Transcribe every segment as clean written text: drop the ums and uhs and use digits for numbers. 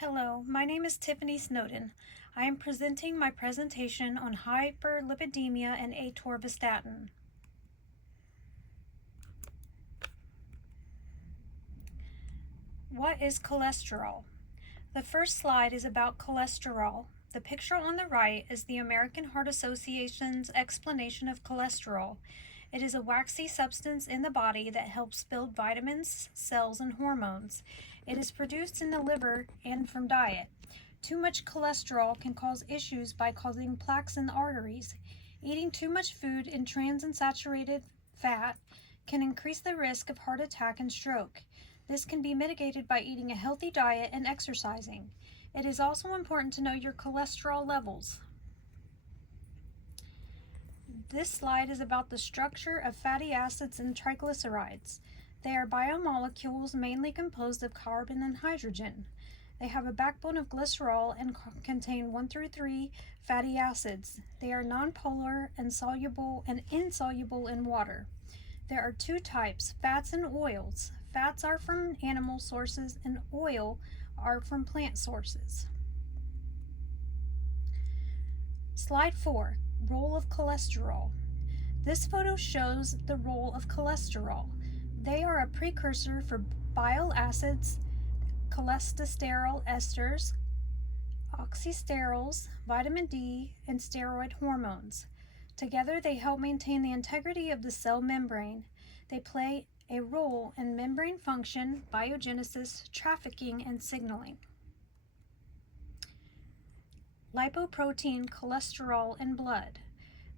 Hello, my name is Tiffany Snowden. I am presenting my presentation on hyperlipidemia and atorvastatin. What is cholesterol? The first slide is about cholesterol. The picture on the right is the American Heart Association's explanation of cholesterol. It is a waxy substance in the body that helps build vitamins, cells, and hormones. It is produced in the liver and from diet. Too much cholesterol can cause issues by causing plaques in the arteries. Eating too much food in trans and saturated fat can increase the risk of heart attack and stroke. This can be mitigated by eating a healthy diet and exercising. It is also important to know your cholesterol levels. This slide is about the structure of fatty acids and triglycerides. They are biomolecules mainly composed of carbon and hydrogen. They have a backbone of glycerol and contain 1 through 3 fatty acids. They are nonpolar and soluble and insoluble in water. There are two types, fats and oils. Fats are from animal sources and oil are from plant sources. Slide 4, role of cholesterol. This photo shows the role of cholesterol. They are a precursor for bile acids, cholesterol esters, oxysterols, vitamin D, and steroid hormones. Together, they help maintain the integrity of the cell membrane. They play a role in membrane function, biogenesis, trafficking, and signaling. Lipoprotein, cholesterol, and blood.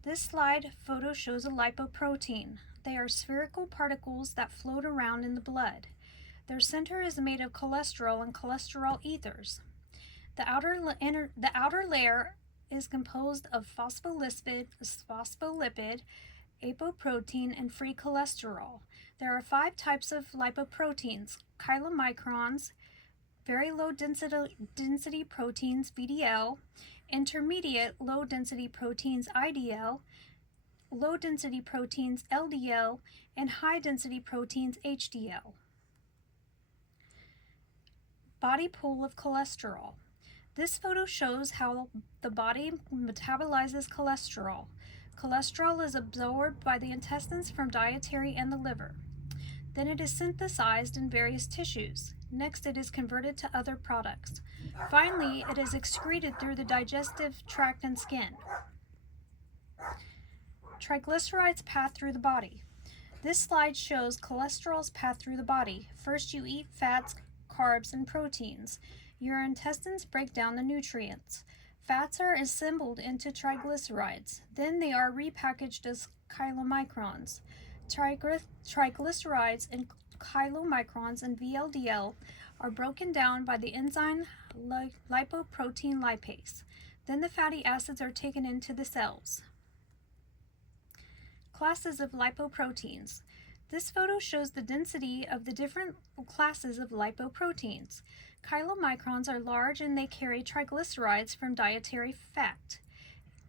This slide photo shows a lipoprotein. They are spherical particles that float around in the blood. Their center is made of cholesterol and cholesterol ethers. The outer layer is composed of phospholipid, apoprotein, and free cholesterol. There are 5 types of lipoproteins: chylomicrons, very low density proteins, VDL, intermediate low density proteins, IDL, low density proteins, LDL, and high density proteins, HDL. Body pool of cholesterol. This photo shows how the body metabolizes cholesterol. Cholesterol is absorbed by the intestines from dietary and the liver. Then it is synthesized in various tissues. Next, it is converted to other products. Finally, it is excreted through the digestive tract and skin. Triglycerides path through the body. This slide shows cholesterol's path through the body. First, you eat fats, carbs, and proteins. Your intestines break down the nutrients. Fats are assembled into triglycerides. Then they are repackaged as chylomicrons. Triglycerides and chylomicrons and VLDL are broken down by the enzyme lipoprotein lipase. Then the fatty acids are taken into the cells. Classes of lipoproteins. This photo shows the density of the different classes of lipoproteins. Chylomicrons are large and they carry triglycerides from dietary fat.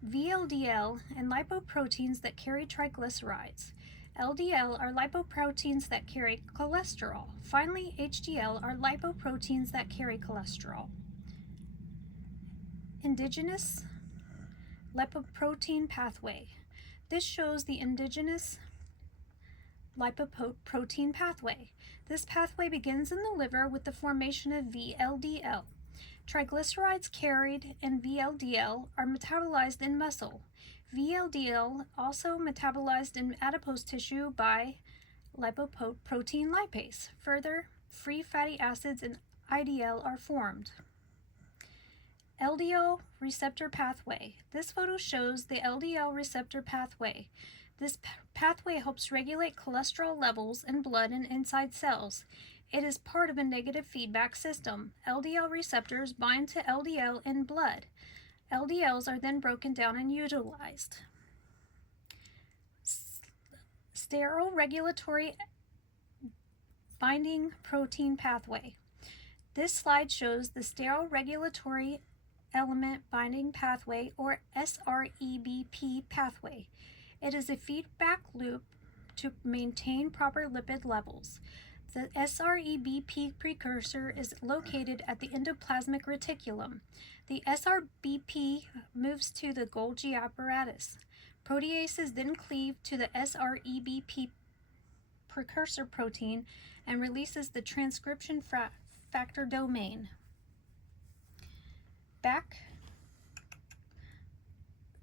VLDL and lipoproteins that carry triglycerides. LDL are lipoproteins that carry cholesterol. Finally, HDL are lipoproteins that carry cholesterol. Endogenous lipoprotein pathway. This shows the endogenous lipoprotein pathway. This pathway begins in the liver with the formation of VLDL. Triglycerides carried in VLDL are metabolized in muscle. VLDL also metabolized in adipose tissue by lipoprotein lipase. Further, free fatty acids and IDL are formed. LDL receptor pathway. This photo shows the LDL receptor pathway. This pathway helps regulate cholesterol levels in blood and inside cells. It is part of a negative feedback system. LDL receptors bind to LDL in blood. LDLs are then broken down and utilized. Sterol regulatory binding protein pathway. This slide shows the sterol regulatory element binding pathway, or SREBP pathway. It is a feedback loop to maintain proper lipid levels. The SREBP precursor is located at the endoplasmic reticulum. The SRBP moves to the Golgi apparatus. Proteases then cleave to the SREBP precursor protein and releases the transcription factor domain.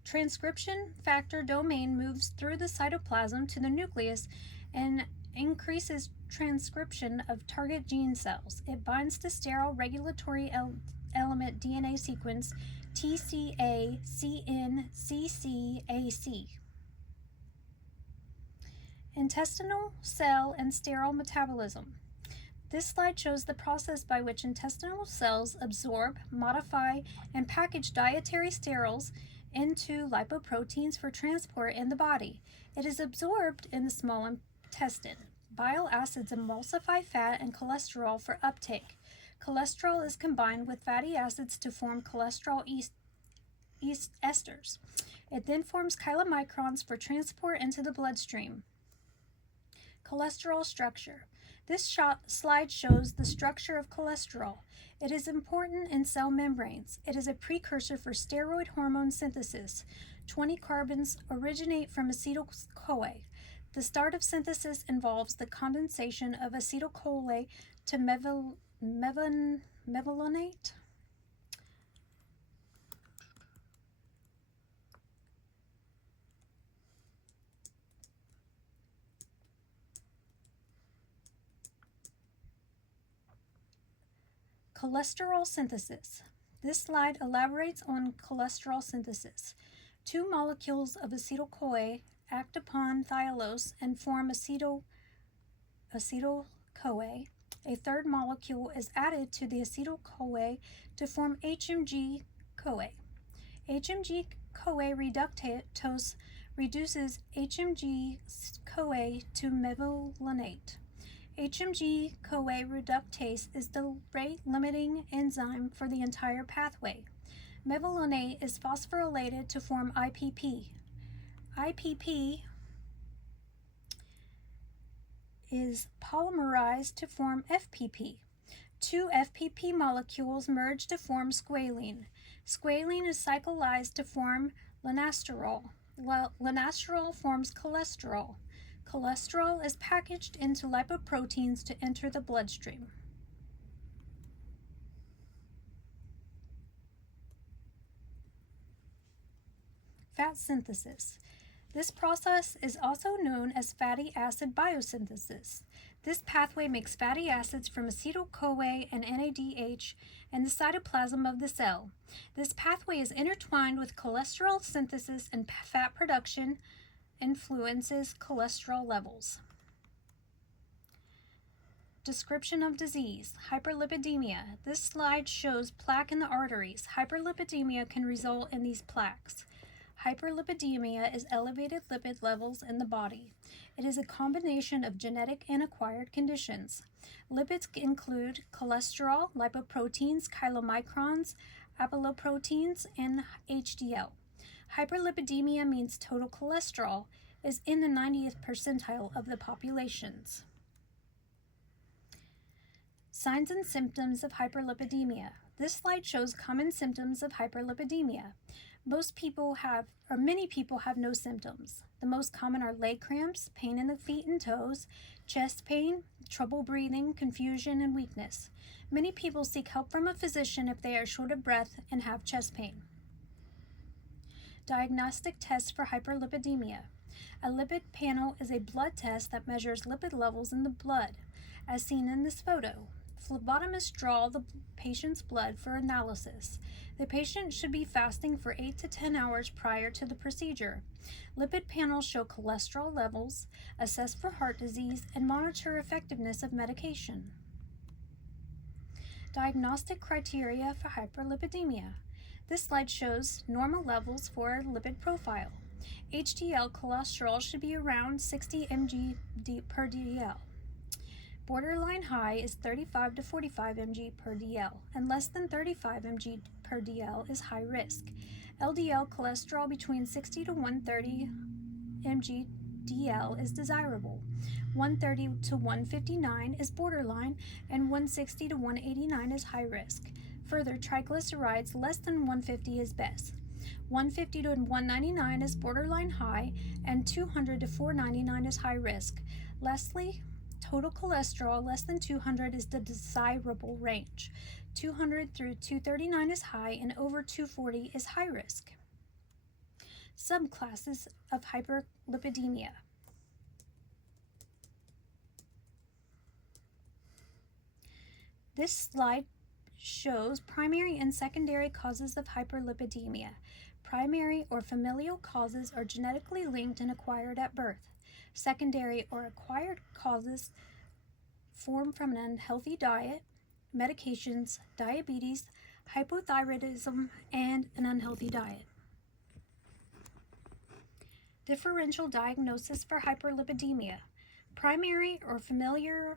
Transcription factor domain moves through the cytoplasm to the nucleus and increases transcription of target gene cells. It binds to sterile regulatory element DNA sequence TCA-CN-CCAC. Intestinal, cell, and sterile metabolism. This slide shows the process by which intestinal cells absorb, modify, and package dietary sterols into lipoproteins for transport in the body. It is absorbed in the small intestine. Bile acids emulsify fat and cholesterol for uptake. Cholesterol is combined with fatty acids to form cholesterol esters. It then forms chylomicrons for transport into the bloodstream. Cholesterol structure. This slide shows the structure of cholesterol. It is important in cell membranes. It is a precursor for steroid hormone synthesis. 20 carbons originate from acetyl-CoA. The start of synthesis involves the condensation of acetyl-CoA to mevalonate. Cholesterol synthesis. This slide elaborates on cholesterol synthesis. Two molecules of acetyl-CoA act upon thiolose and form acetyl-CoA. A third molecule is added to the acetyl-CoA to form HMG-CoA. HMG-CoA reductase reduces HMG-CoA to mevalonate. HMG-CoA reductase is the rate-limiting enzyme for the entire pathway. Mevalonate is phosphorylated to form IPP. IPP is polymerized to form FPP. Two FPP molecules merge to form squalene. Squalene is cyclized to form lanasterol. Lanasterol forms cholesterol. Cholesterol is packaged into lipoproteins to enter the bloodstream. Fat synthesis. This process is also known as fatty acid biosynthesis. This pathway makes fatty acids from acetyl-CoA and NADH in the cytoplasm of the cell. This pathway is intertwined with cholesterol synthesis, and fat production influences cholesterol levels. Description of disease. Hyperlipidemia. This slide shows plaque in the arteries. Hyperlipidemia can result in these plaques. Hyperlipidemia is elevated lipid levels in the body. It is a combination of genetic and acquired conditions. Lipids include cholesterol, lipoproteins, chylomicrons, apolipoproteins, and HDL. Hyperlipidemia means total cholesterol is in the 90th percentile of the populations. Signs and symptoms of hyperlipidemia. This slide shows common symptoms of hyperlipidemia. Many people have no symptoms. The most common are leg cramps, pain in the feet and toes, chest pain, trouble breathing, confusion, and weakness. Many people seek help from a physician if they are short of breath and have chest pain. Diagnostic tests for hyperlipidemia. A lipid panel is a blood test that measures lipid levels in the blood, as seen in this photo. Phlebotomists draw the patient's blood for analysis. The patient should be fasting for 8 to 10 hours prior to the procedure. Lipid panels show cholesterol levels, assess for heart disease, and monitor effectiveness of medication. Diagnostic criteria for hyperlipidemia. This slide shows normal levels for a lipid profile. HDL cholesterol should be around 60 mg per dl. Borderline high is 35 to 45 mg per dl, and less than 35 mg per dl is high risk. LDL cholesterol between 60 to 130 mg dl is desirable. 130 to 159 is borderline, and 160 to 189 is high risk. Further, triglycerides less than 150 is best. 150 to 199 is borderline high, and 200 to 499 is high risk. Lastly, total cholesterol less than 200 is the desirable range. 200 through 239 is high, and over 240 is high risk. Subclasses of hyperlipidemia. This slide shows primary and secondary causes of hyperlipidemia. Primary or familial causes are genetically linked and acquired at birth. Secondary or acquired causes form from an unhealthy diet, medications, diabetes, hypothyroidism, and an unhealthy diet. Differential diagnosis for hyperlipidemia. Primary or familial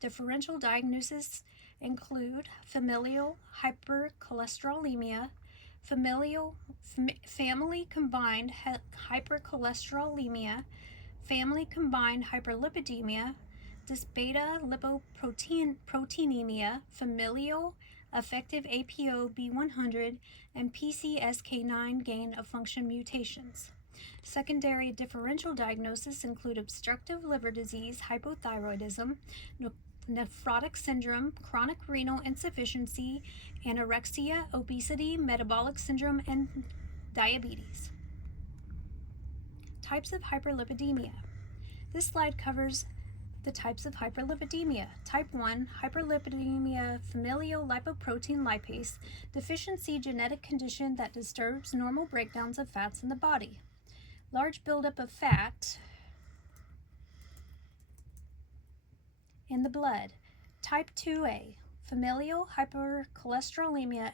differential diagnoses include familial hypercholesterolemia, family combined hypercholesterolemia, family combined hyperlipidemia, dysbeta lipoproteinemia, familial affective ApoB100, and PCSK9 gain of function mutations. Secondary differential diagnoses include obstructive liver disease, hypothyroidism, nephrotic syndrome, chronic renal insufficiency, anorexia, obesity, metabolic syndrome, and diabetes. Types of hyperlipidemia. This slide covers the types of hyperlipidemia. Type 1, hyperlipidemia familial lipoprotein lipase, deficiency genetic condition that disturbs normal breakdowns of fats in the body. Large buildup of fat in the blood. Type 2A, familial hypercholesterolemia